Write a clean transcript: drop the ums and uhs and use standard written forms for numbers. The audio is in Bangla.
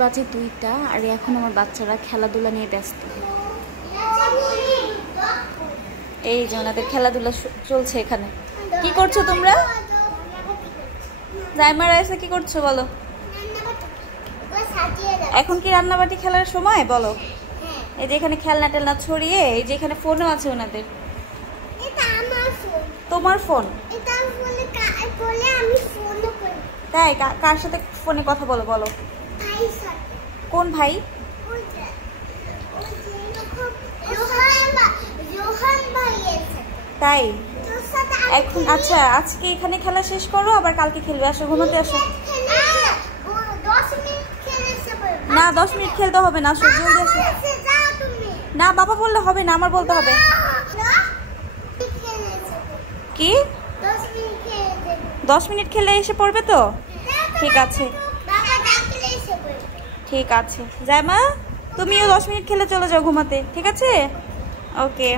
বাজে 2টা আর এখন আমার বাচ্চারা খেলাধুলা নিয়ে ব্যস্ত। এই যে ওনাদের খেলাধুলা চলছে এখানে। কি করছো তোমরা? জাইমার এসে কি করছো বলো? এখন কি রান্নাবাটি খেলার সময় বলো? এই যে এখানে খেলনা টেলনা ছড়িয়ে, এই যে এখানে ফোনও আছে ওনাদের। তোমার ফোন? তাই কার সাথে ফোনে কথা বলো বলো? কোন ভাই? তাই এখন আচ্ছা, আজকে এখানে খেলা শেষ করো, আবার কালকে খেলবে। আসো ঘুমাতে আসো। না 10 মিনিট খেলতে হবে না, আসো জলদি আসো। না বাবা বললে হবে না, আমার বলতে হবে। কি 10 মিনিট খেলে এসে পড়বে তো? ঠিক আছে ঠিক আছে। জাইমা তুমিও 10 মিনিট খেলে চলে যাও ঘুমাতে, ঠিক আছে? ওকে।